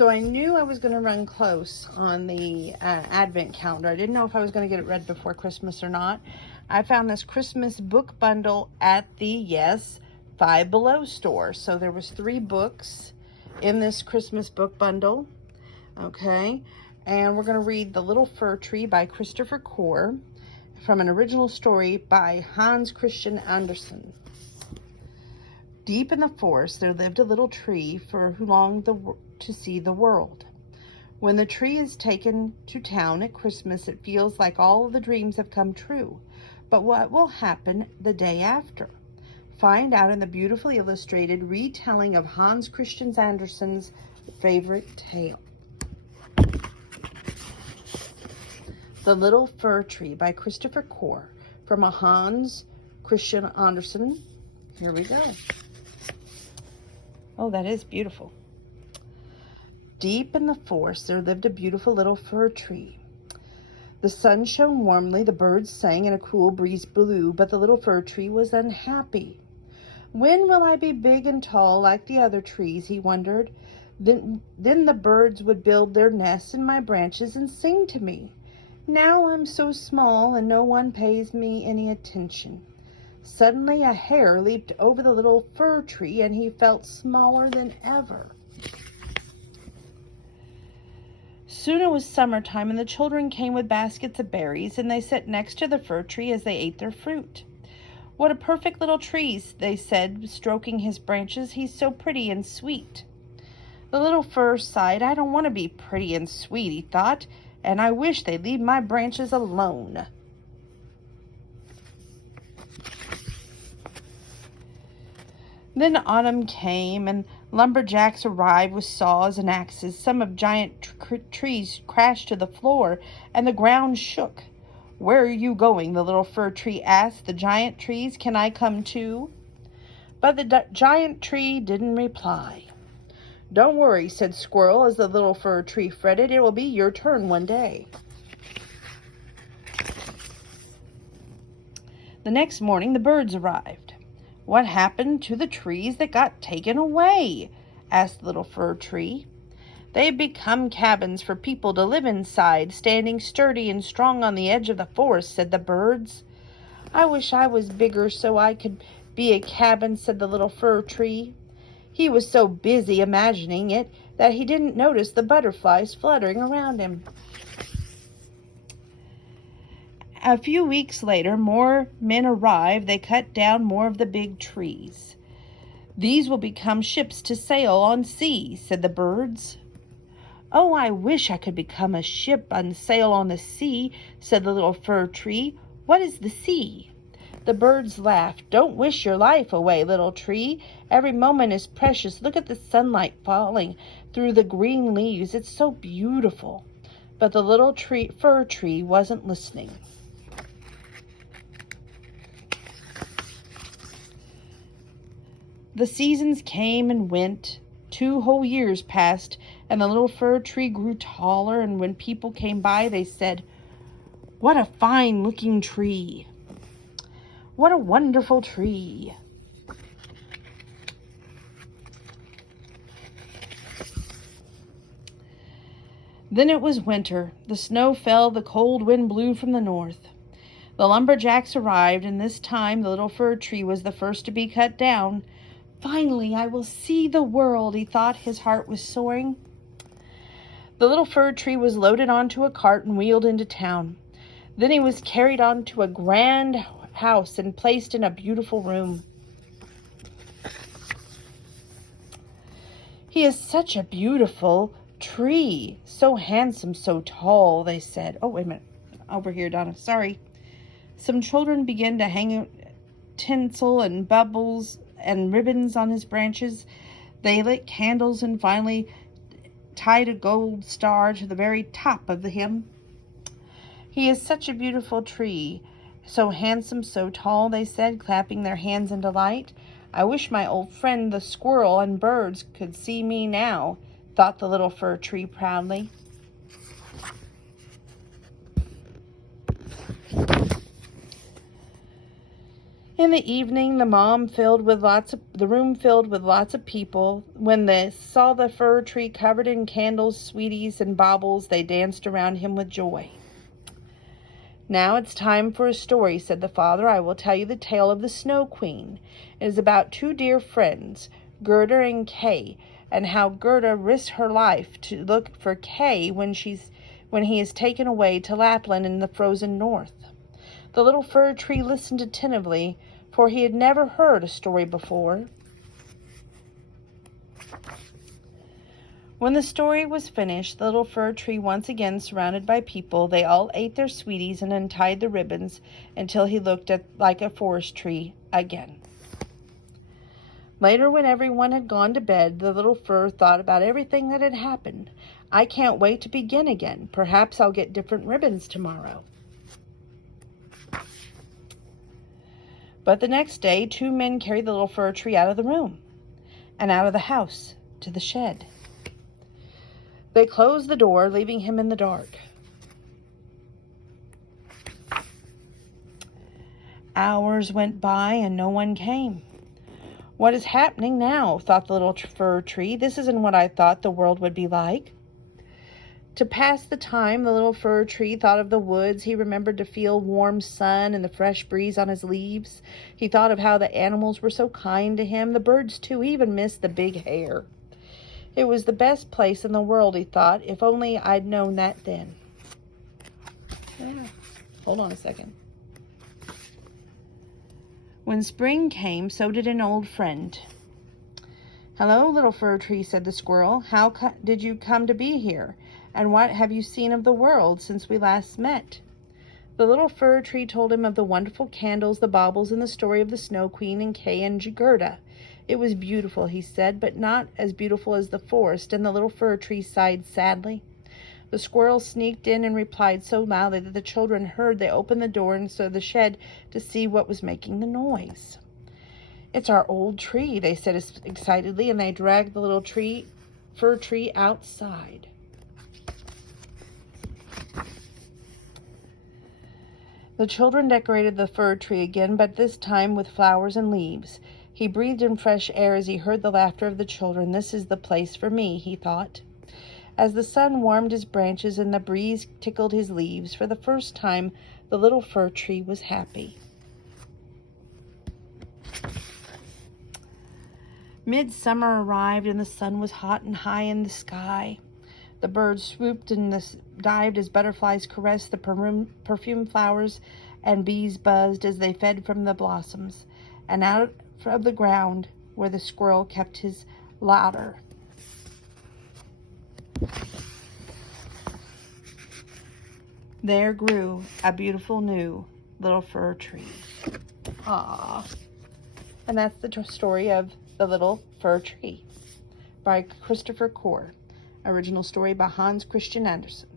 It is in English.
So I knew I was going to run close on the advent calendar. I didn't know if I was going to get it read before Christmas or not. I found this Christmas book bundle at the, yes, Five Below store. So there was 3 books in this Christmas book bundle. Okay. And we're going to read The Little Fir Tree by Christopher Corr from an original story by Hans Christian Andersen. Deep in the forest there lived a little tree for who longed to see the world. When the tree is taken to town at Christmas, it feels like all of the dreams have come true. But what will happen the day after? Find out in the beautifully illustrated retelling of Hans Christian Andersen's favorite tale. The Little Fir Tree by Christopher Corr from a Hans Christian Andersen. Here we go. Oh, that is beautiful. Deep in the forest there lived a beautiful little fir tree. The sun shone warmly, the birds sang, and a cool breeze blew, but the little fir tree was unhappy. When will I be big and tall like the other trees, he wondered. Then the birds would build their nests in my branches and sing to me. Now I'm so small and no one pays me any attention. Suddenly a hare leaped over the little fir tree and he felt smaller than ever. Soon it was summertime and the children came with baskets of berries and they sat next to the fir tree as they ate their fruit. What a perfect little tree, they said, stroking his branches. He's so pretty and sweet. The little fir sighed. I don't want to be pretty and sweet, he thought, and I wish they'd leave my branches alone. Then autumn came, and lumberjacks arrived with saws and axes. Some of giant trees crashed to the floor, and the ground shook. Where are you going? The little fir tree asked. The giant trees, can I come too? But the giant tree didn't reply. Don't worry, said Squirrel as the little fir tree fretted. It will be your turn one day. The next morning, the birds arrived. What happened to the trees that got taken away? Asked the little fir tree. They've become cabins for people to live inside, standing sturdy and strong on the edge of the forest, said the birds. I wish I was bigger so I could be a cabin, said the little fir tree. He was so busy imagining it that he didn't notice the butterflies fluttering around him. A few weeks later, more men arrived. They cut down more of the big trees. These will become ships to sail on sea, said the birds. Oh, I wish I could become a ship and sail on the sea, said the little fir tree. What is the sea? The birds laughed. Don't wish your life away, little tree. Every moment is precious. Look at the sunlight falling through the green leaves. It's so beautiful. But the little fir tree wasn't listening. The seasons came and went. 2 whole years passed, and the little fir tree grew taller, and when people came by, they said, What a fine-looking tree! What a wonderful tree! Then it was winter. The snow fell, the cold wind blew from the north. The lumberjacks arrived, and this time the little fir tree was the first to be cut down. Finally, I will see the world, he thought. His heart was soaring. The little fir tree was loaded onto a cart and wheeled into town. Then he was carried on to a grand house and placed in a beautiful room. He is such a beautiful tree, so handsome, so tall, they said. Oh, wait a minute. Over here, Donna. Sorry. Some children began to hang tinsel and bubbles and ribbons on his branches. They lit candles and finally tied a gold star to the very top of him. He is such a beautiful tree, so handsome, so tall, they said, clapping their hands in delight. I wish my old friend the squirrel and birds could see me now, thought the little fir tree proudly. In the evening, the room filled with lots of people. When they saw the fir tree covered in candles, sweeties, and baubles, they danced around him with joy. "Now it's time for a story," said the father. "I will tell you the tale of the Snow Queen. It is about two dear friends, Gerda and Kay, and how Gerda risks her life to look for Kay when he is taken away to Lapland in the frozen north." The little fir tree listened attentively, for he had never heard a story before. When the story was finished, the little fir tree once again surrounded by people, they all ate their sweeties and untied the ribbons until he looked like a forest tree again. Later, when everyone had gone to bed, the little fir thought about everything that had happened. "I can't wait to begin again. Perhaps I'll get different ribbons tomorrow." But the next day, two men carried the little fir tree out of the room and out of the house to the shed. They closed the door, leaving him in the dark. Hours went by and no one came. "What is happening now?" thought the little fir tree. "This isn't what I thought the world would be like." To pass the time, the little fir tree thought of the woods. He remembered to feel warm sun and the fresh breeze on his leaves. He thought of how the animals were so kind to him. The birds, too. He even missed the big hare. It was the best place in the world, he thought. If only I'd known that then. Hold on a second. When spring came, so did an old friend. "Hello, little fir tree," said the squirrel. "How did you come to be here? And what have you seen of the world since we last met?" The little fir tree told him of the wonderful candles, the baubles, and the story of the Snow Queen and Kay and Gerda. It was beautiful, he said, but not as beautiful as the forest, and the little fir tree sighed sadly. The squirrel sneaked in and replied so loudly that the children heard. They opened the door into the shed to see what was making the noise. "It's our old tree," they said excitedly, and they dragged the little fir tree outside. The children decorated the fir tree again, but this time with flowers and leaves. He breathed in fresh air as he heard the laughter of the children. "This is the place for me," he thought. As the sun warmed his branches and the breeze tickled his leaves, for the first time the little fir tree was happy. Midsummer arrived and the sun was hot and high in the sky. The birds swooped and dived as butterflies caressed the perfumed flowers, and bees buzzed as they fed from the blossoms, and out of the ground where the squirrel kept his larder. There grew a beautiful new little fir tree. Aww. And that's the story of The Little Fir Tree by Christopher Corr. Original story by Hans Christian Andersen.